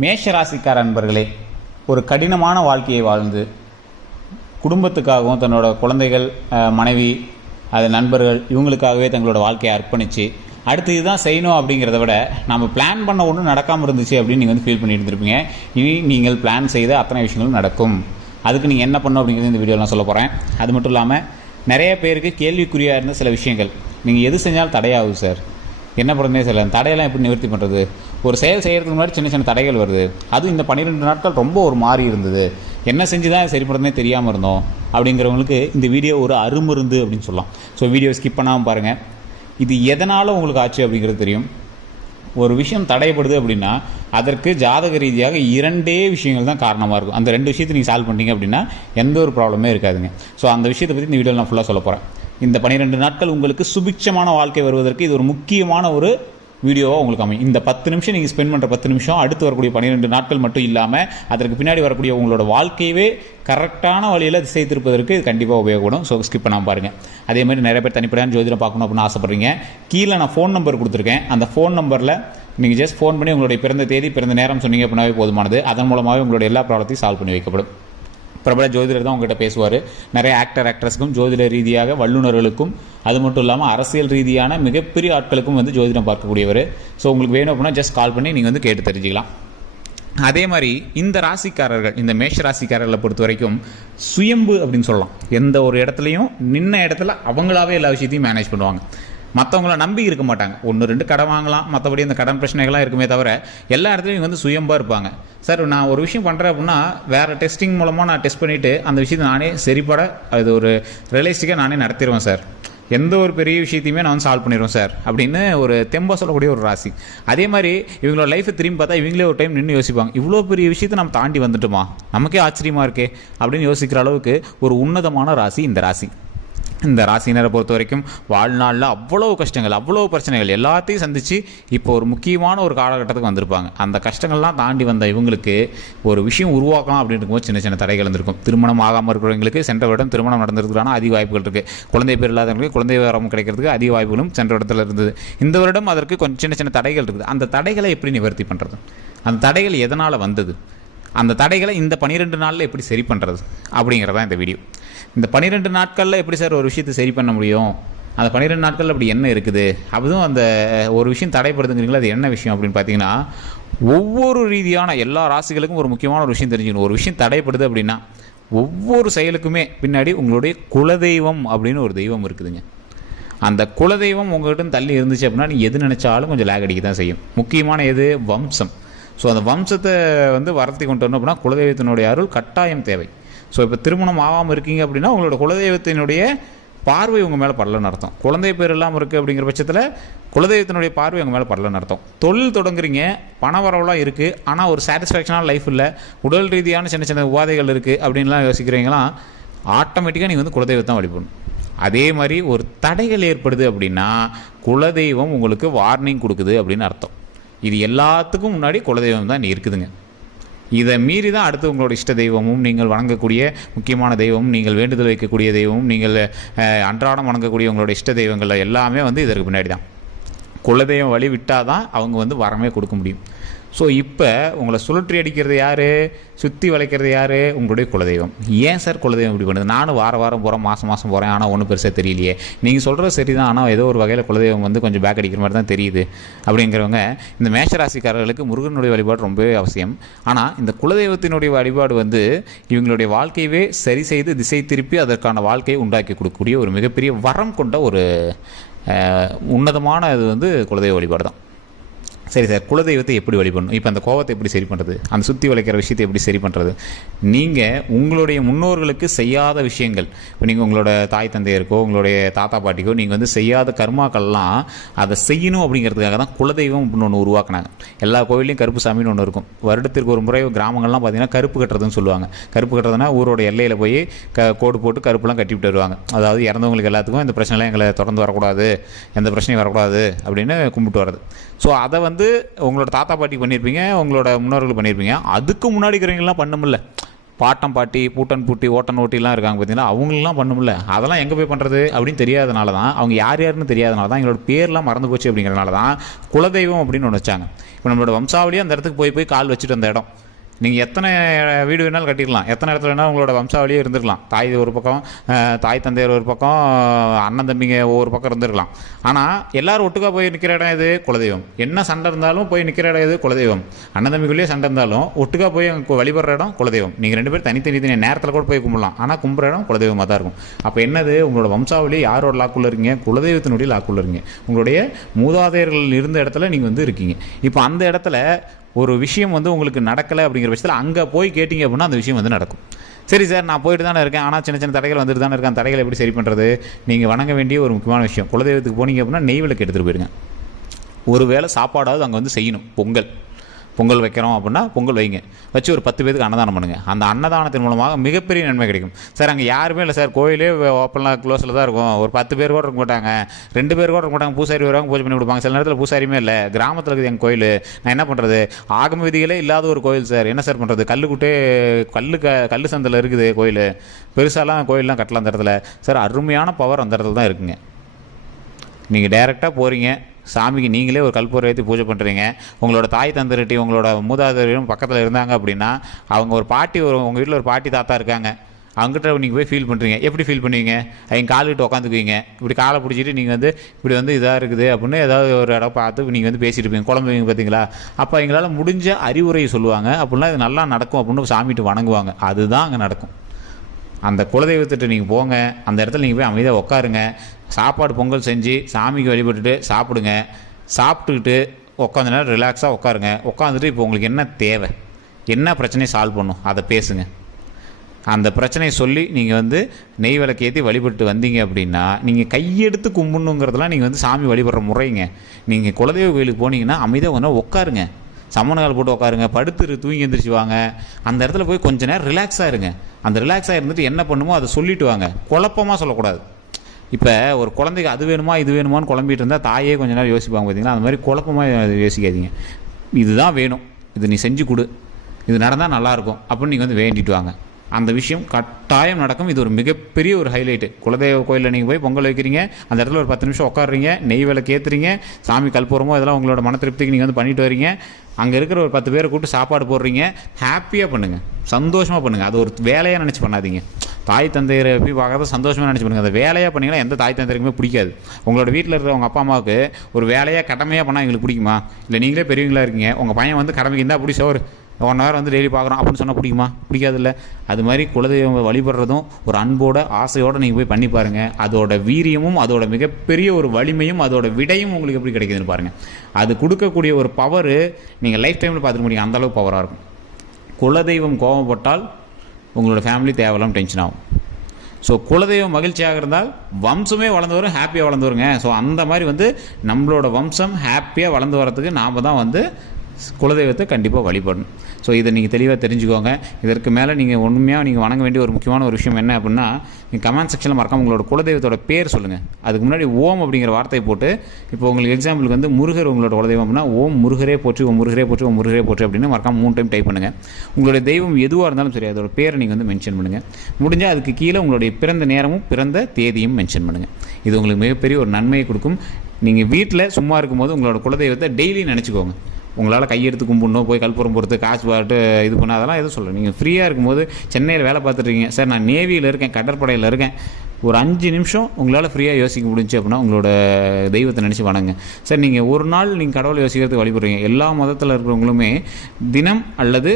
மேஷ ராசிக்கார அன்பர்களே ஒரு கடினமான வாழ்க்கையை வாழ்ந்து குடும்பத்துக்காகவும் தன்னோட குழந்தைகள் மனைவி அது நண்பர்கள் இவங்களுக்காகவே தங்களோட வாழ்க்கையை அர்ப்பணித்து அடுத்து இதுதான் செய்யணும் அப்படிங்கிறத விட நம்ம பிளான் பண்ண ஒன்றும் நடக்காமல் இருந்துச்சு அப்படின்னு நீங்கள் வந்து ஃபீல் பண்ணிட்டு இருந்திருப்பீங்க. இனி நீங்கள் பிளான் செய்த அத்தனை விஷயங்களும் நடக்கும். அதுக்கு நீங்கள் என்ன பண்ணணும் அப்படிங்கிறது இந்த வீடியோவில் நான் சொல்ல போகிறேன் அது மட்டும் இல்லாமல் நிறைய பேருக்கு கேள்விக்குறியாக இருந்த சில விஷயங்கள். நீங்கள் எது செஞ்சாலும் தடையாகும் சார் என்ன பண்ணுறதே சில தடையெல்லாம் எப்படி நிவர்த்தி பண்ணுறது ஒரு செயல் செய்கிறதுக்கு முன்னாடி சின்ன சின்ன தடைகள் வருது. அதுவும் இந்த பன்னிரெண்டு நாட்கள் ரொம்ப ஒரு மாறி இருந்தது. என்ன செஞ்சு தான் சரி பண்ணுறதுனே தெரியாமல் இருந்தோம். அப்படிங்கிறவங்களுக்கு இந்த வீடியோ ஒரு அருமருந்து அப்படின்னு சொல்லலாம். ஸோ வீடியோ ஸ்கிப் பண்ணாமல் பாருங்கள் இது எதனால் உங்களுக்கு ஆச்சு அப்படிங்கிறது தெரியும். ஒரு விஷயம் தடைப்படுது அப்படின்னா அதற்கு ஜாதக ரீதியாக இரண்டே விஷயங்கள் தான் காரணமாக இருக்கும். அந்த ரெண்டு விஷயத்தை நீங்கள் சால்வ் பண்ணிட்டீங்க அப்படின்னா எந்த ஒரு ப்ராப்ளமே இருக்காதுங்க. ஸோ அந்த விஷயத்தை பற்றி இந்த வீடியோவில் நான் ஃபுல்லாக சொல்ல போகிறேன் இந்த பன்னிரெண்டு நாட்கள் உங்களுக்கு சுபிக்ஷமான வாழ்க்கை வருவதற்கு இது ஒரு முக்கியமான ஒரு வீடியோவாக உங்களுக்கு அமையும். இந்த பத்து நிமிஷம் நீங்கள் ஸ்பெண்ட் பண்ணுற பத்து நிமிஷம் அடுத்து வரக்கூடிய பன்னிரெண்டு நாட்கள் மட்டும் இல்லாமல் அதற்கு பின்னாடி வரக்கூடிய உங்களோட வாழ்க்கையவே கரெக்டான வழியில் திசை திருப்பதற்கு இது கண்டிப்பாக உபயோகப்படும். ஸோ ஸ்கிப் பண்ணாமல் பாருங்கள் அதே மாதிரி நிறைய பேர் தனிப்படையான ஜோதிடம் பார்க்கணும் அப்படின்னு ஆசைப்படுறீங்க. கீழே நான் ஃபோன் நம்பர் கொடுத்துருக்கேன். அந்த ஃபோன் நம்பரில் நீங்கள் ஜஸ்ட் ஃபோன் பண்ணி உங்களுடைய பிறந்த தேதி பிறந்த நேரம் சொன்னீங்க அப்படின்னாவே போதுமானது. அதன் மூலமாகவே உங்களுடைய எல்லா ப்ராப்ளத்தையும் சால்வ் பண்ணி வைக்கப்படும். பிரபல ஜோதிடர் தான் உங்ககிட்ட பேசுவார். நிறைய ஆக்டர் ஆக்ட்ரஸ்க்கும் ஜோதிட ரீதியாக வல்லுநர்களுக்கும் அது மட்டும் இல்லாமல் அரசியல் ரீதியான மிகப்பெரிய ஆட்களுக்கும் வந்து ஜோதிடம் பார்க்கக்கூடியவர். ஸோ உங்களுக்கு வேணும் அப்படின்னா ஜஸ்ட் கால் பண்ணி நீங்கள் வந்து கேட்டு தெரிஞ்சுக்கலாம். அதே மாதிரி இந்த ராசிக்காரர்கள் இந்த மேஷ ராசிக்காரர்களை பொறுத்த வரைக்கும் சுயம்பு அப்படின்னு சொல்லலாம். எந்த ஒரு இடத்துலையும் நின்ன இடத்துல அவங்களாவே எல்லா விஷயத்தையும் மேனேஜ் பண்ணுவாங்க. மற்றவங்கள நம்பி இருக்க மாட்டாங்க. ஒன்று ரெண்டு கடன் வாங்கலாம். மற்றபடி அந்த கடன் பிரச்சனைகள்லாம் இருக்குமே தவிர எல்லா இடத்துலையும் இவங்க வந்து சுயம்பாக இருப்பாங்க. சார் நான் ஒரு விஷயம் பண்ணுறேன் அப்படின்னா வேறு டெஸ்டிங் மூலமாக நான் டெஸ்ட் பண்ணிவிட்டு அந்த விஷயத்தை நானே சரிப்பட அது ஒரு ரியலிஸ்டிக்காக நானே நடத்திடுவேன் சார். எந்த ஒரு பெரிய விஷயத்தையுமே நான் வந்து சால்வ் பண்ணிடுவேன் சார் அப்படின்னு ஒரு தெம்பா சொல்லக்கூடிய ஒரு ராசி. அதே மாதிரி இவங்களோட லைஃப்பை திரும்பி பார்த்தா இவங்களே ஒரு டைம் நின்று யோசிப்பாங்க. இவ்வளோ பெரிய விஷயத்தை நம்ம தாண்டி வந்துட்டோமா? நமக்கே ஆச்சரியமாக இருக்கே அப்படின்னு யோசிக்கிற அளவுக்கு ஒரு உன்னதமான ராசி இந்த ராசி. இந்த ராசினரை பொறுத்த வரைக்கும் வாழ்நாளில் அவ்வளோ கஷ்டங்கள் அவ்வளோ பிரச்சனைகள் எல்லாத்தையும் சந்தித்து இப்போ ஒரு முக்கியமான ஒரு காலகட்டத்துக்கு வந்திருப்பாங்க. அந்த கஷ்டங்கள்லாம் தாண்டி வந்த இவங்களுக்கு ஒரு விஷயம் உருவாக்கலாம் அப்படின்னு இருக்கும்போது சின்ன சின்ன தடைகள் இருந்திருக்கும் திருமணம் ஆகாமல் இருக்கிறவங்களுக்கு சென்ற வருடம் திருமணம் நடந்திருக்கிறான அதிக வாய்ப்புகள் இருக்குது குழந்தை பேர் இல்லாதவங்களுக்கு குழந்தை வரம் கிடைக்கிறதுக்கு அதிக வாய்ப்புகளும் சென்ற இடத்துல இருந்தது. இந்த வருடம் அதற்கு கொஞ்சம் சின்ன சின்ன தடைகள் இருக்குது. அந்த தடைகளை எப்படி நிவர்த்தி பண்ணுறது அந்த தடைகள் எதனால் வந்தது? அந்த தடைகளை இந்த பன்னிரெண்டு நாளில் எப்படி சரி பண்ணுறது அப்படிங்கிறதான் இந்த வீடியோ இந்த பன்னிரெண்டு நாட்களில் எப்படி சார் ஒரு விஷயத்தை சரி பண்ண முடியும்? அந்த பன்னிரெண்டு நாட்களில் அப்படி என்ன இருக்குது? அதுவும் அந்த ஒரு விஷயம் தடைப்படுதுங்கிறீங்களா? அது என்ன விஷயம் அப்படின்னு பார்த்தீங்கன்னா ஒவ்வொரு ரீதியான எல்லா ராசிகளுக்கும் ஒரு முக்கியமான ஒரு விஷயம் தெரிஞ்சுக்கணும். ஒரு விஷயம் தடைப்படுது அப்படின்னா ஒவ்வொரு செயலுக்குமே பின்னாடி உங்களுடைய குலதெய்வம் அப்படின்னு ஒரு தெய்வம் இருக்குதுங்க. அந்த குலதெய்வம் உங்கள்கிட்ட தள்ளி இருந்துச்சு அப்படின்னா நீ எது நினச்சாலும் கொஞ்சம் லேக் அடிக்க தான் செய்யும். முக்கியமான எது? வம்சம். ஸோ அந்த வம்சத்தை வந்து வரத்தி கொண்டு வரணும் அப்படின்னா குலதெய்வத்தினுடைய அருள் கட்டாயம் தேவை. ஸோ இப்போ திருமணம் ஆகாமல் இருக்கீங்க அப்படின்னா உங்களோட குலதெய்வத்தினுடைய பார்வை உங்கள் மேலே படலன்னு அர்த்தம். குழந்தை பேர் இல்லாமல் இருக்குது அப்படிங்கிற பட்சத்தில் குலதெய்வத்தினுடைய பார்வை உங்கள் மேலே படலன்னு அர்த்தம். தொழில் தொடங்குறீங்க பண வரவெல்லாம் இருக்குது ஆனால் ஒரு சாட்டிஸ்ஃபேக்ஷனான லைஃப் இல்லை உடல் ரீதியான சின்ன சின்ன உபாதைகள் இருக்குது அப்படின்லாம் யோசிக்கிறீங்களா ஆட்டோமேட்டிக்காக நீங்கள் வந்து குலதெய்வத்தான் வழிபடணும். அதே மாதிரி ஒரு தடைகள் ஏற்படுது அப்படின்னா குலதெய்வம் உங்களுக்கு வார்னிங் கொடுக்குது அப்படின்னு அர்த்தம். இது எல்லாத்துக்கும் முன்னாடி குலதெய்வம் தான் இருக்குதுங்க. இதை மீறி தான் அடுத்து உங்களோட இஷ்ட தெய்வமும் நீங்கள் வணங்கக்கூடிய முக்கியமான தெய்வமும் நீங்கள் வேண்டுதல் வைக்கக்கூடிய தெய்வமும் நீங்கள் அன்றாடம் வணங்கக்கூடிய உங்களோட இஷ்ட தெய்வங்கள் எல்லாமே வந்து இதற்கு பின்னாடி தான். குலதெய்வம் வழி விட்டால் தான் அவங்க வந்து வரமே கொடுக்க முடியும். ஸோ இப்போ உங்களை சுழற்றி அடிக்கிறது யார்? சுற்றி வளைக்கிறது யார்? உங்களுடைய குலதெய்வம். ஏன் சார் குலதெய்வம் இப்படி பண்ணுது? நானும் வார வாரம் போகிறேன் மாதம் மாதம் போகிறேன் ஆனால் ஒன்றும் பெருசாக தெரியலையே. நீங்கள் சொல்கிறது சரி தான் ஆனால் ஏதோ ஒரு வகையில் குலதெய்வம் வந்து கொஞ்சம் பேக் அடிக்கிற மாதிரி தான் தெரியுது. அப்படிங்கிறவங்க இந்த மேஷராசிக்காரர்களுக்கு முருகனுடைய வழிபாடு ரொம்பவே அவசியம். ஆனால் இந்த குலதெய்வத்தினுடைய வழிபாடு வந்து இவங்களுடைய வாழ்க்கையவே சரி செய்து திசை திருப்பி அதற்கான வாழ்க்கையை உண்டாக்கி கொடுக்கக்கூடிய ஒரு மிகப்பெரிய வரம் கொண்ட ஒரு உன்னதமான இது வந்து குலதெய்வ வழிபாடு தான் சரி சார் குலதெய்வத்தை எப்படி வழிபடணும்? இப்போ அந்த கோவத்தை எப்படி சரி பண்ணுறது அந்த சுற்றி வளைக்கிற விஷயத்தை எப்படி சரி பண்ணுறது நீங்கள் உங்களுடைய முன்னோர்களுக்கு செய்யாத விஷயங்கள் இப்போ நீங்கள் உங்களோட தாய் தந்தையருக்கோ உங்களுடைய தாத்தா பாட்டிக்கோ நீங்கள் வந்து செய்யாத கர்மாக்கள்லாம் அதை செய்யணும் அப்படிங்கிறதுக்காக தான் குலதெய்வம் அப்படின்னு ஒன்று உருவாக்குனாங்க. எல்லா கோவிலையும் கருப்பு சாமின்னு ஒன்று இருக்கும். வருடத்திற்கு ஒரு முறை கிராமங்கள்லாம் பார்த்தீங்கன்னா கருப்பு கட்டுறதுன்னு சொல்லுவாங்க. கருப்பு கட்டுறதுனா ஊரோட எல்லையில் போய் க கோடு போட்டு கருப்புலாம் கட்டி விட்டு வருவாங்க. அதாவது இறந்தவங்களுக்கு எல்லாத்துக்கும் இந்த பிரச்சனைலாம் எங்களை தொடர்ந்து வரக்கூடாது எந்த பிரச்சனையும் வரக்கூடாது அப்படின்னு கும்பிட்டு வர்றது. ஸோ அதை வந்து உங்களோட தாத்தா பாட்டி பண்ணியிருப்பீங்க உங்களோட முன்னோர்கள் பண்ணியிருப்பீங்க அதுக்கு முன்னாடி இருக்கிறவங்கலாம் முடியல பாட்டம் பாட்டி பூட்டன் பூட்டி ஓட்டன் ஓட்டிலாம் இருக்காங்க பார்த்தீங்கன்னா அவங்களெலாம் முடியல அதெல்லாம் எங்கே போய் பண்ணுறது அப்படின்னு தெரியாதனால தான் அவங்க யார் யாருன்னு தெரியாதனால தான் எங்களோட பேர்லாம் மறந்து போச்சு அப்படிங்கிறனால தான் குலதெய்வம் அப்படின்னு ஒன்று வச்சாங்க. இப்போ நம்மளோட வம்சாவளியே அந்த இடத்துக்கு போய் போய் கால் வச்சுட்டு அந்த இடம். நீங்கள் எத்தனை வீடு வேணாலும் கட்டிடலாம். எத்தனை இடத்துல வேணாலும் உங்களோட வம்சாவளியே இருந்திருக்கலாம். தாய் ஒரு பக்கம் தாய் தந்தையர் ஒரு பக்கம் அண்ணன் தம்பிங்க ஒவ்வொரு பக்கம் இருந்திருக்கலாம். ஆனால் எல்லாரும் ஒட்டுக்கா போய் நிற்கிற இடம் இது குலதெய்வம். என்ன சண்டை இருந்தாலும் போய் நிற்கிற இடம் இது குலதெய்வம். அண்ணன் தம்பிக்குள்ளேயே சண்டை இருந்தாலும் ஒட்டுக்கா போய் அங்கே வழிபடுற இடம் குலதெய்வம். நீங்கள் ரெண்டு பேரும் தனித்தனி தனி நேரத்தில் கூட போய் கும்பிடலாம். ஆனால் கும்புற இடம் குலதெய்வமாக தான் இருக்கும். அப்போ என்னது? உங்களோட வம்சாவளி யாரோட லாக்குள்ள இருக்கீங்க? குலதெய்வத்தினுடைய லாக்குள்ள இருக்கீங்க. உங்களுடைய மூதாதையர்கள் இருந்த இடத்துல நீங்கள் வந்து இருக்கீங்க. இப்போ அந்த இடத்துல ஒரு விஷயம் வந்து உங்களுக்கு நடக்கலை அப்படிங்கிற பட்சத்தில் அங்கே போய் கேட்டிங்க அப்படின்னா அந்த விஷயம் வந்து நடக்கும். சரி சார் நான் போயிட்டு தானே இருக்கேன். ஆனால் சின்ன சின்ன தடைகள் வந்துட்டு தானே இருக்கேன் தடைகளை எப்படி சரி பண்ணுறது நீங்கள் வணங்க வேண்டிய ஒரு முக்கியமான விஷயம். குலதெய்வத்துக்கு போனீங்க அப்படின்னா நெய் விளக்கு எடுத்துகிட்டு போயிடுங்க ஒரு வேளை சாப்பாடாவது அங்கே வந்து செய்யணும். பொங்கல். பொங்கல் வைக்கிறோம் அப்படின்னா பொங்கல் வைங்க. வச்சு ஒரு பத்து பேருக்கு அன்னதானம் பண்ணுங்கள் அந்த அன்னதானத்தின் மூலமாக மிகப்பெரிய நன்மை கிடைக்கும். சார் அங்கே யாருமே இல்லை சார். கோயிலே ஓப்பனில் க்ளோஸில் தான் இருக்கும். ஒரு பத்து பேர் கூட இருக்க மாட்டாங்க. ரெண்டு பேர் கூட இருக்க மாட்டாங்க. பூசாரி வருவாங்க பூஜை பண்ணி கொடுப்பாங்க. சில நேரத்தில் பூசாரியுமே இல்லை. கிராமத்தில் இருக்குது எங்கள் கோயில். நான் என்ன பண்ணுறது ஆகம விதிகளே இல்லாத ஒரு கோயில் சார். என்ன சார் பண்ணுறது கல்லுக்குட்டே கல்லு க கல் சந்தில் இருக்குது கோயில். பெருசாலாம் கோயிலெலாம் கட்டலாம் அந்த இடத்துல. சார் அருமையான பவர் அந்த இடத்துல தான் இருக்குங்க. நீங்கள் டைரெக்டாக போகிறீங்க சாமிக்கு நீங்களே ஒரு கல்பூரை ஏற்றி பூஜை பண்ணுறீங்க உங்களோட தாய் தந்திரட்டி உங்களோட மூதாதையரும் பக்கத்தில் இருந்தாங்க அப்படின்னா அவங்க ஒரு பாட்டி ஒரு உங்கள் வீட்டில் ஒரு பாட்டி தாத்தா இருக்காங்க. அவங்ககிட்ட நீங்கள் போய் ஃபீல் பண்ணுறீங்க எப்படி ஃபீல் பண்ணுவீங்க? அவங்க காலுக்கிட்ட உட்காந்துக்குவீங்க இப்படி காலை பிடிச்சிட்டு நீங்கள் வந்து இப்படி வந்து இதாக இருக்குது அப்படின்னு ஏதாவது ஒரு இடம் பார்த்து நீங்கள் வந்து பேசிட்டு இருப்பீங்க. குழம்புவீங்க பார்த்தீங்களா அப்போ எங்களால் முடிஞ்ச அறிவுரையை சொல்லுவாங்க. அப்படின்னா இது நல்லா நடக்கும் அப்படின்னு சாமிட்டு வணங்குவாங்க. அதுதான் அங்கே நடக்கும். அந்த குலதெய்வத்திட்ட நீங்கள் போங்க. அந்த இடத்துல நீங்கள் போய் அமைதியாக உட்காருங்க சாப்பாடு பொங்கல் செஞ்சு சாமிக்கு வழிபட்டுட்டு சாப்பிடுங்க. சாப்பிட்டுக்கிட்டு உட்காந்து நேரம் ரிலாக்ஸாக உட்காருங்க உட்காந்துட்டு இப்போ உங்களுக்கு என்ன தேவை? என்ன பிரச்சனையை சால்வ் பண்ணும்? அதை பேசுங்க. அந்த பிரச்சனையை சொல்லி நீங்கள் வந்து நெய் விளக்கு ஏற்றி வழிபட்டு வந்தீங்க அப்படின்னா நீங்கள் கையெடுத்து கும்பிடணுங்கிறதெல்லாம் நீங்கள் வந்து சாமி வழிபடுற முறைங்க. நீங்கள் குலதெய்வ கோயிலுக்கு போனீங்கன்னா அமைதியாக ஒன்றா உட்காருங்க சமணகால் போட்டு உட்காருங்க படுத்து தூங்கி எந்திரிச்சு வாங்க. அந்த இடத்துல போய் கொஞ்ச நேரம் ரிலாக்ஸாக இருங்க. அந்த ரிலாக்ஸாக இருந்துட்டு என்ன பண்ணுமோ அதை சொல்லிட்டு வாங்க. குழப்பமாக சொல்லக்கூடாது. இப்போ ஒரு குழந்தைக்கு அது வேணுமா இது வேணுமான்னு குழம்பிட்டு இருந்தால் தாயே கொஞ்ச நேரம் யோசிப்பாங்க பார்த்தீங்களா அந்த மாதிரி குழப்பமாக யோசிக்காதீங்க. இதுதான் வேணும். இது நீ செஞ்சு கொடு. இது நடந்தால் நல்லாயிருக்கும் அப்படின்னு நீங்கள் வந்து வேண்டிட்டு வாங்க. அந்த விஷயம் கட்டாயம் நடக்கும். இது ஒரு மிகப்பெரிய ஒரு ஹைலைட்டு குலதெய்வ கோயிலில் நீங்கள் போய் பொங்கல் வைக்கிறீங்க. அந்த இடத்துல ஒரு பத்து நிமிஷம் உட்காடுறீங்க நெய் விளக்கு ஏற்றுறீங்க சாமி கல்பூரமோ இதெல்லாம் உங்களோட மன திருப்திக்கு நீங்கள் வந்து பண்ணிட்டு வரீங்க. அங்கே இருக்கிற ஒரு பத்து பேரை கூப்பிட்டு சாப்பாடு போடுறீங்க. ஹாப்பியாக பண்ணுங்கள் சந்தோஷமாக பண்ணுங்கள் அது ஒரு வேலையாக நினச்சி பண்ணாதீங்க. தாய் தந்தையரை போய் பார்க்கறத சந்தோஷமாக நினச்சி பண்ணுங்க அந்த வேலையாக பண்ணீங்கன்னா எந்த தாய் தந்தையருக்குமே பிடிக்காது. உங்களோட வீட்டில் இருக்கிற உங்கள் அப்பா அம்மாவுக்கு ஒரு வேலையாக கடமையாக பண்ணால் எங்களுக்கு பிடிக்குமா? இல்லை நீங்களே பெரியவங்களாக இருக்கீங்க. உங்கள் பையன் வந்து கடமைக்கு இருந்தால் அப்படி சோறு ஒன் ஹவர் வந்து டெய்லி பார்க்குறோம் அப்படின்னு சொன்னால் பிடிக்குமா? பிடிக்காதுல்ல. அது மாதிரி குலதெய்வம் வழிபடுறதும் ஒரு அன்போட ஆசையோடு நீங்கள் போய் பண்ணி பாருங்கள் அதோட வீரியமும் அதோட மிகப்பெரிய ஒரு வலிமையும் அதோட விடையும் உங்களுக்கு எப்படி கிடைக்குதுன்னு பாருங்கள் அது கொடுக்கக்கூடிய ஒரு பவர் நீங்கள் லைஃப் டைமில் பார்த்துக்க முடியும். அந்த அளவுக்கு பவராக இருக்கும். குலதெய்வம் கோபப்பட்டால் உங்களோட ஃபேமிலி தேவையில்லாம டென்ஷன் ஆகும். ஸோ குலதெய்வம் மகிழ்ச்சியாக இருந்தால் வம்சமே வளர்ந்து வரும் ஹாப்பியாக வளர்ந்து வருங்க. ஸோ அந்த மாதிரி வந்து நம்மளோட வம்சம் ஹாப்பியாக வளர்ந்து வரதுக்கு நாம் தான் வந்து குலதெய்வத்தை கண்டிப்பாக வழிபடணும். ஸோ இதை நீங்கள் தெளிவாக தெரிஞ்சுக்கோங்க. இதற்கு மேலே நீங்கள் உண்மையாக நீங்கள் வணங்க வேண்டிய ஒரு முக்கியமான ஒரு விஷயம் என்ன அப்படின்னா நீங்கள் கமெண்ட் செக்ஷனில் மறக்காம உங்களோட குலதெய்வத்தோட பேர் சொல்லுங்கள் அதுக்கு முன்னாடி ஓம் அப்படிங்கிற வார்த்தையை போட்டு இப்போ உங்களுக்கு எக்ஸாம்பிளுக்கு வந்து முருகர் உங்களோட குலதெய்வம் அப்படின்னா ஓம் முருகரே போற்றி ஓம் முருகரே போற்றி ஓம் முருகரே போற்றி அப்படின்னு மறக்காம மூணு டைம் டைப் பண்ணுங்கள் உங்களுடைய தெய்வம் எதுவாக இருந்தாலும் சரி அதோட பேரை நீங்கள் வந்து மென்ஷன் பண்ணுங்கள் முடிஞ்சால் அதுக்கு கீழே உங்களுடைய பிறந்த நேரமும் பிறந்த தேதியும் மென்ஷன் பண்ணுங்கள் இது உங்களுக்கு மிகப்பெரிய ஒரு நன்மையை கொடுக்கும். நீங்கள் வீட்டில் சும்மா இருக்கும்போது உங்களோட குலதெய்வத்தை டெய்லி நினச்சிக்கோங்க. உங்களால் கையெடுத்து கும்பிடணும் போய் கல்புரம் பொறுத்து காசு பாட்டு இது பண்ண அதெல்லாம் எதுவும் சொல்லலை. நீங்கள் ஃப்ரீயாக இருக்கும்போது சென்னையில் வேலை பார்த்துட்ருக்கீங்க சார் நான் நேவியில் இருக்கேன் கடற்படையில் இருக்கேன். ஒரு அஞ்சு நிமிஷம் உங்களால் ஃப்ரீயாக யோசிக்க முடிஞ்சு அப்படின்னா உங்களோட தெய்வத்தை நினச்சி வணங்க சார் நீங்கள் ஒரு நாள் நீங்கள் கடவுளை யோசிக்கிறதுக்கு வழிபடுறீங்க. எல்லா மதத்தில் இருக்கிறவங்களுமே தினம் அல்லது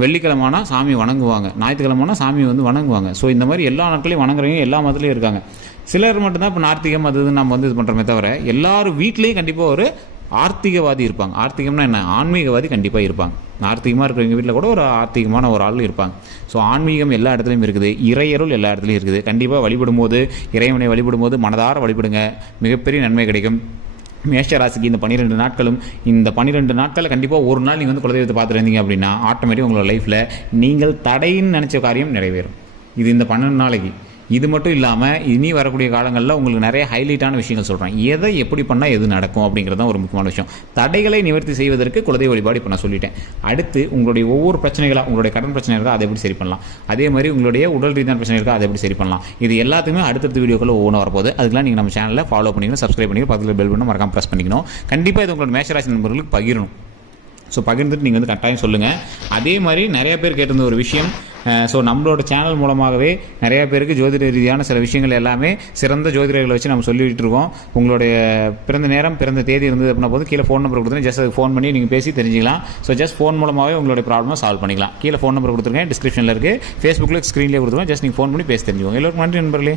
வெள்ளிக்கிழமானா சாமி வணங்குவாங்க. ஞாயிற்றுக்கிழமானா சாமி வந்து வணங்குவாங்க. ஸோ இந்த மாதிரி எல்லா நாட்களையும் வணங்குறவங்க எல்லா மதத்துலையும் இருக்காங்க. சிலர் மட்டும்தான் இப்போ நார்த்திகம் அது நம்ம வந்து இது பண்ணுறோமே தவிர எல்லாரும் வீட்லேயும் கண்டிப்பாக ஒரு ஆர்த்திகவாதி இருப்பாங்க. ஆர்த்திகம்னா என்ன? ஆன்மீகவாதி கண்டிப்பாக இருப்பாங்க. ஆர்த்திகமாக இருக்கிறவங்க வீட்டில் கூட ஒரு ஆர்த்திகமான ஒரு ஆள் இருப்பாங்க. ஸோ ஆன்மீகம் எல்லா இடத்துலையும் இருக்குது. இறையருள் எல்லா இடத்துலையும் இருக்குது. கண்டிப்பாக வழிபடும் போது இறைவனை வழிபடும் போது மனதார வழிபடுங்க. மிகப்பெரிய நன்மை கிடைக்கும். மேஷ ராசிக்கு இந்த பன்னிரெண்டு நாட்களும் இந்த பன்னிரெண்டு நாட்களில் கண்டிப்பாக ஒரு நாள் நீங்கள் வந்து குலதெய்வத்தை பார்த்துருந்தீங்க அப்படின்னா ஆட்டோமேட்டிக் உங்களோட லைஃப்பில் நீங்கள் தடைன்னு நினச்ச காரியம் நிறைவேறும். இது இந்த பன்னெண்டு நாளைக்கு. இது மட்டும் இல்லாமல் இனி வரக்கூடிய காலங்களில் உங்களுக்கு நிறைய ஹைலைட்டான விஷயங்கள் சொல்கிறேன் எதை எப்படி பண்ணால் எது நடக்கும் அப்படிங்கிறது தான் ஒரு முக்கியமான விஷயம். தடைகளை நிவர்த்தி செய்வதற்கு குலதெய்வ வழிபாடு இப்போ நான் சொல்லிட்டேன். அடுத்து உங்களுடைய ஒவ்வொரு பிரச்சனைகளாக உங்களுடைய கடன் பிரச்சனை இருக்கா அதை எப்படி சரி பண்ணலாம்? அதே மாதிரி உங்களுடைய உடல் ரீதியான பிரச்சனை இருக்கா அதை எப்படி சரி பண்ணலாம்? இது எல்லாத்துக்குமே அடுத்தடுத்த வீடியோக்கள் ஒவ்வொன்று வரப்போகுது. அதுக்கெல்லாம் நீங்கள் நம்ம சேனலில் ஃபாலோ பண்ணிக்கணும் சப்ஸ்கிரைப் பண்ணிக்கணும் பக்கத்தில் பெல் பண்ணி மறக்காமல் ப்ரெஸ் பண்ணிக்கணும். கண்டிப்பாக இது உங்களோட மேஷராசி நண்பர்களுக்கு பகிரணும். ஸோ பகிர்ந்துட்டு நீங்கள் வந்து கட்டாயம் சொல்லுங்கள் அதே மாதிரி நிறைய பேர் கேட்டிருந்த ஒரு விஷயம் ஸோ நம்மளோட சேனல் மூலமாகவே நிறைய பேருக்கு ஜோதிட ரீதியான சில விஷயங்கள் எல்லாமே சிறந்த ஜோதிடர்களை வச்சு நம்ம சொல்லிட்டு இருக்கோம். உங்களுடைய பிறந்த நேரம் பிறந்த தேதி இருந்தது அப்படின்னா போது கீழே ஃபோன் நம்பர் கொடுத்துருங்க. ஜஸ்ட் ஃபோன் பண்ணி நீங்கள் பேசி தெரிஞ்சிக்கலாம். ஸோ ஜஸ்ட் ஃபோன் மூலமாகவே உங்களுடைய ப்ராப்ளமாக சால்வ் பண்ணிக்கலாம். கீழே ஃபோன் நம்பர் கொடுத்துருக்கேன் டிஸ்கிரிப்ஷனில் இருக்குது ஃபேஸ்புக்கில் ஸ்க்ரீன்லேயே கொடுத்துருக்கேன் ஜஸ்ட் நீங்கள் ஃபோன் பண்ணி பேசி தெரிஞ்சுக்கோங்க. எல்லோருக்கும் நன்றி நண்பர்களே.